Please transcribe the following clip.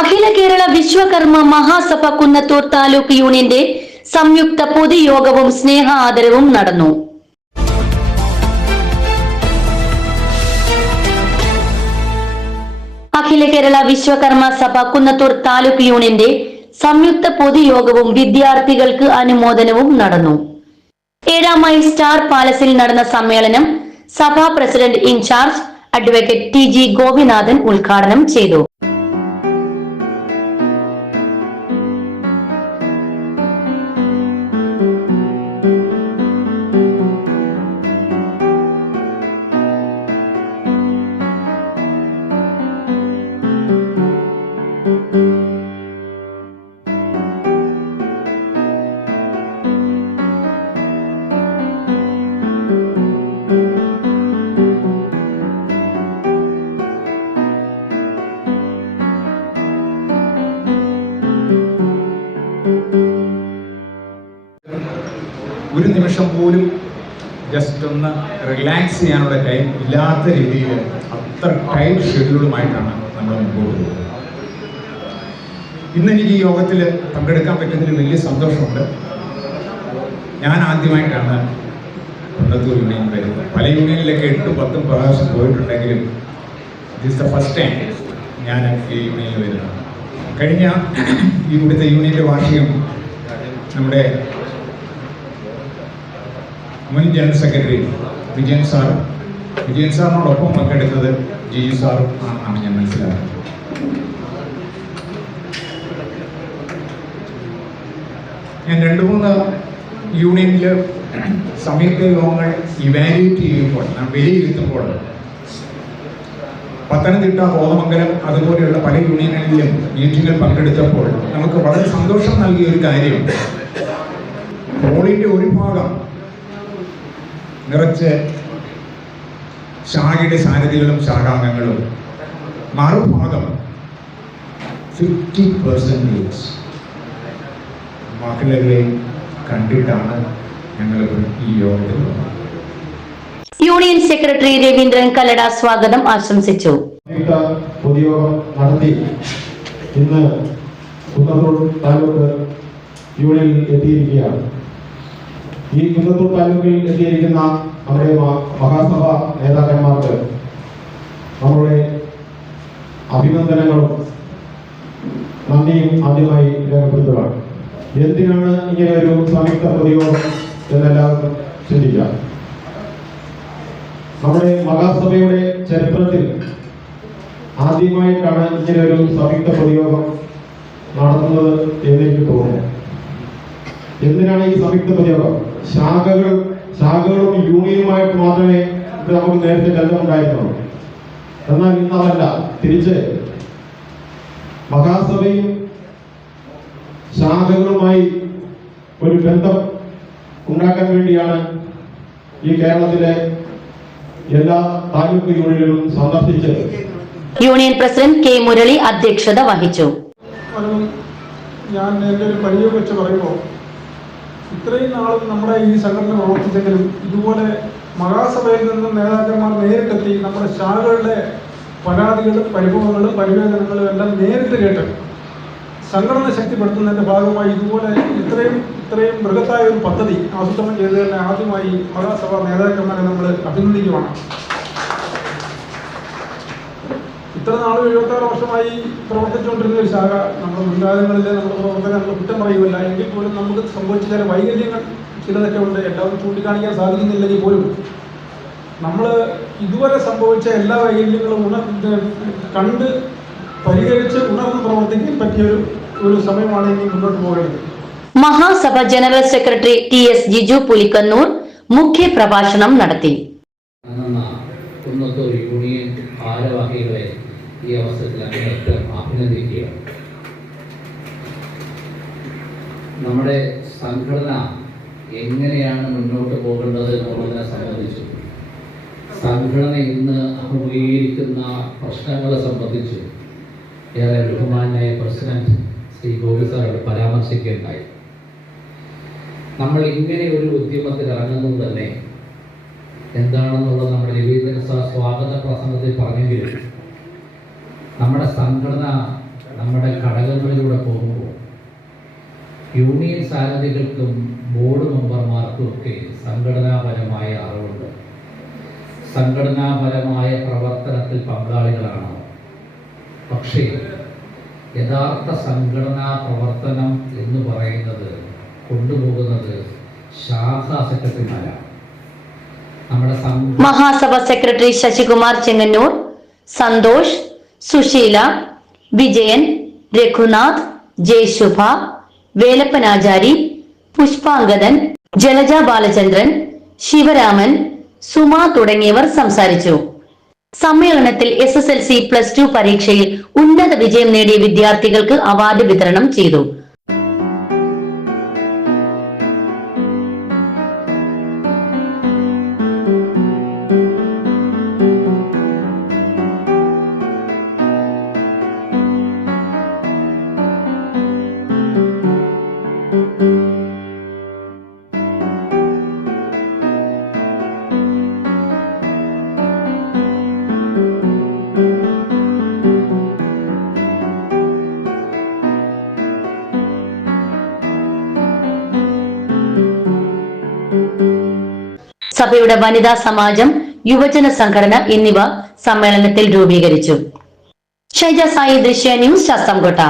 അഖില കേരള വിശ്വകർമ്മ മഹാസഭ കുന്നത്തൂർ താലൂക്ക് യൂണിയന്റെ സംയുക്ത പൊതുയോഗവും സ്നേഹ ആദരവും നടന്നു. അഖില കേരള വിശ്വകർമ്മ സഭ കുന്നത്തൂർ താലൂക്ക് യൂണിയന്റെ സംയുക്ത പൊതുയോഗവും വിദ്യാർത്ഥികൾക്ക് അനുമോദനവും നടന്നു. ഏഴാം സ്റ്റാർ പാലസിൽ നടന്ന സമ്മേളനം സഭാ president incharge advocate T G Gopinathan ഉദ്ഘാടനം ചെയ്തു. ഒരു നിമിഷം പോലും ജസ്റ്റ് ഒന്ന് റിലാക്സ് ചെയ്യാനുള്ള ടൈം ഇല്ലാത്ത രീതിയിൽ അത്ര ടൈറ്റ് ഷെഡ്യൂളുമായിട്ടാണ് നമ്മൾ മുമ്പോട്ട് പോകുന്നത്. ഇന്ന് എനിക്ക് ഈ യോഗത്തിൽ പങ്കെടുക്കാൻ പറ്റുന്നതിൽ വലിയ സന്തോഷമുണ്ട്. ഞാൻ ആദ്യമായിട്ടാണ് പണ്ടത്തൂർ യൂണിയൻ വരുന്നത്. പല യൂണിയനിലൊക്കെ എട്ടും പത്തും പ്രാവശ്യം പോയിട്ടുണ്ടെങ്കിലും ദിസ് ദ ഫസ്റ്റ് ടൈം ഞാൻ ഈ യൂണിയനിൽ വരുന്നത്. കഴിഞ്ഞ ഇവിടുത്തെ യൂണിയന്റെ വാർഷികം നമ്മുടെ മുൻ general secretary Vijayan sir. Vijayan സാറിനോടൊപ്പം പങ്കെടുത്തത് ജി ജി സാറും ആണെന്നാണ് ഞാൻ മനസ്സിലാക്കുന്നത്. ഞാൻ രണ്ട് മൂന്ന് യൂണിയനിൽ സംയുക്ത യോഗങ്ങൾ ഇവാലുവേറ്റ് ചെയ്യുമ്പോൾ ഞാൻ വിലയിരുത്തുമ്പോൾ പത്തനംതിട്ട കോതമംഗലം അതുപോലെയുള്ള പല യൂണിയനുകളിലും മീറ്റിങ്ങിൽ പങ്കെടുത്തപ്പോൾ നമുക്ക് വളരെ സന്തോഷം നൽകിയ ഒരു കാര്യം ഹോളിന്റെ ഒരു ഭാഗം നിറച്ച് ശാഖയുടെ സാരഥികളും ശാഖാംഗങ്ങളും. മറുഭാഗം ഫിഫ്റ്റി പെർസെന്റേജ് മക്കളെ കണ്ടിട്ടാണ് ഞങ്ങൾ ഈ യോഗത്തിൽ യൂണിയൻ സെക്രട്ടറി രവീന്ദ്രൻ കല്ലട സ്വാഗതം ആശംസിച്ചു. പൊതുയോഗം നടത്തി ഇന്ന് കുന്നത്തോട് താലൂക്ക് യൂണിയനിൽ എത്തിയിരിക്കുകയാണ്. ഈ കുന്നത്തൂർ താലൂക്കിൽ എത്തിയിരിക്കുന്ന നമ്മുടെ മഹാസഭ നേതാക്കന്മാർക്ക് നമ്മുടെ അഭിനന്ദനങ്ങളും നന്ദിയും ആദ്യമായി രേഖപ്പെടുത്തുകയാണ്. എന്തിനാണ് ഇങ്ങനെ ഒരു സംയുക്ത പ്രതിയോഗം എന്നെല്ലാവരും ചിന്തിക്കാം. നമ്മുടെ മഹാസഭയുടെ ചരിത്രത്തിൽ ആദ്യമായിട്ടാണ് ഇങ്ങനെ ഒരു സംയുക്ത പ്രതിയോഗം നടത്തുന്നത് എന്നെനിക്ക് തോന്നുന്നു. എന്തിനാണ് ഈ സംയുക്ത പൊതുയോഗം ശാഖകൾ ശാഖകളും യൂണിയനുമായിട്ട് മാത്രമേ നമുക്ക് നേരത്തെ ബന്ധമുണ്ടായിരുന്നുള്ളൂ എന്നാൽ ഇന്ന് അതല്ല തിരിച്ച് മഹാസഭയും ശാഖകളുമായി ഒരു ബന്ധം ഉണ്ടാക്കാൻ വേണ്ടിയാണ് ഈ കേരളത്തിലെ എല്ലാ താലൂക്ക് യൂണിയനുകളും സന്ദർശിച്ചത്. യൂണിയൻ പ്രസിഡന്റ് കെ മുരളി അധ്യക്ഷത വഹിച്ചു. ഞാൻ നേരത്തെ ഒരു പരിചയം വെച്ച് പറയുമ്പോൾ ഇത്രയും നാളും നമ്മുടെ ഈ സംഘടന പ്രവർത്തിച്ചെങ്കിലും ഇതുപോലെ മഹാസഭയിൽ നിന്നും നേതാക്കന്മാർ നേരിട്ടെത്തി നമ്മുടെ ശാഖകളുടെ പരാതികളും പരിഭവങ്ങളും പരിവേദനങ്ങളും എല്ലാം നേരിട്ട് കേട്ട് സംഘടന ശക്തിപ്പെടുത്തുന്നതിന്റെ ഭാഗമായി ഇതുപോലെ ഇത്രയും ഇത്രയും ബൃഹത്തായ ഒരു പദ്ധതി ആസൂത്രണം ചെയ്ത് തന്നെ ആദ്യമായി മഹാസഭാ നേതാക്കന്മാരെ നമ്മൾ അഭിനന്ദിക്കുവാണ്. ഇത്ര നാളും എഴുപത്താറ് വർഷമായി പ്രവർത്തിച്ചുകൊണ്ടിരുന്ന ഒരു ശാഖ. നമ്മുടെ മുൻകാലങ്ങളിലെ നമ്മുടെ പ്രവർത്തനം നമ്മൾ കുറ്റം പറയുമല്ല എങ്കിൽ പോലും നമുക്ക് സംഭവിച്ച ചില വൈകല്യങ്ങൾ ചിലതൊക്കെ ഉണ്ട്. എല്ലാവരും ചൂണ്ടിക്കാണിക്കാൻ സാധിക്കുന്നില്ലെങ്കിൽ പോലും നമ്മൾ ഇതുവരെ സംഭവിച്ച എല്ലാ വൈകല്യങ്ങളും ഉണർ കണ്ട് പരിഹരിച്ച് ഉണർന്ന് പ്രവർത്തിക്കാൻ പറ്റിയ ഒരു ഒരു സമയമാണ് ഇനി മുന്നോട്ട് പോകേണ്ടത്. Mahasabha general secretary T S Jiju Pulikkannur മുഖ്യ പ്രഭാഷണം നടത്തി യൂണിയൻ ഭാരവാഹികളെ ഈ അവസരത്തിൽ അങ്ങേയറ്റം അഭിനന്ദിക്കുകയാണ്. നമ്മുടെ സംഘടന എങ്ങനെയാണ് മുന്നോട്ട് പോകേണ്ടത് എന്നുള്ളതിനെ സംബന്ധിച്ച് സംഘടന ഇന്ന് അഭിമുഖീകരിക്കുന്ന പ്രശ്നങ്ങളെ സംബന്ധിച്ച് ഏറെ ബഹുമാനായ പ്രസിഡന്റ് ശ്രീ ഗോപി സാറോട് പരാമർശിക്കുകയുണ്ടായി. നമ്മൾ ഇങ്ങനെ ഒരു ഉദ്യമത്തിൽ ഇറങ്ങുന്നത് തന്നെ എന്താണെന്നുള്ളത് നമ്മുടെ സാർ സ്വാഗത പ്രസംഗത്തിൽ പറഞ്ഞെങ്കിലും നമ്മുടെ സംഘടന നമ്മുടെ ഘടകങ്ങളിലൂടെ പോകുമ്പോൾ യൂണിയൻ സാരഥികൾക്കും ബോർഡ് മെമ്പർമാർക്കും ഒക്കെ സംഘടനാപരമായ അറിവുണ്ട്. സംഘടനാപരമായ പ്രവർത്തനത്തിൽ പങ്കാളികളാണ്. പക്ഷേ യഥാർത്ഥ സംഘടനാ പ്രവർത്തനം എന്ന് പറയുന്നത് കൊണ്ടുപോകുന്നത് ശാഖാ സെക്രട്ടറിമാരാണ്. നമ്മുടെ മഹാസഭ സെക്രട്ടറി ശശികുമാർ ചെങ്ങന്നൂർ സന്തോഷ് സുശീല വിജയൻ രഘുനാഥ് ജയശുഭ വേലപ്പനാചാരി പുഷ്പാങ്കദൻ ജലജ ബാലചന്ദ്രൻ ശിവരാമൻ സുമ തുടങ്ങിയവർ സംസാരിച്ചു. സമ്മേളനത്തിൽ S S L C plus two പരീക്ഷയിൽ ഉന്നത വിജയം നേടിയ വിദ്യാർത്ഥികൾക്ക് അവാർഡ് വിതരണം ചെയ്തു. സഭയുടെ വനിതാ സമാജം യുവജന സംഘടന എന്നിവ സമ്മേളനത്തിൽ രൂപീകരിച്ചു. ഷൈജ സായി ദൃശ്യ ന്യൂസ് ശാസ്താംകോട്ട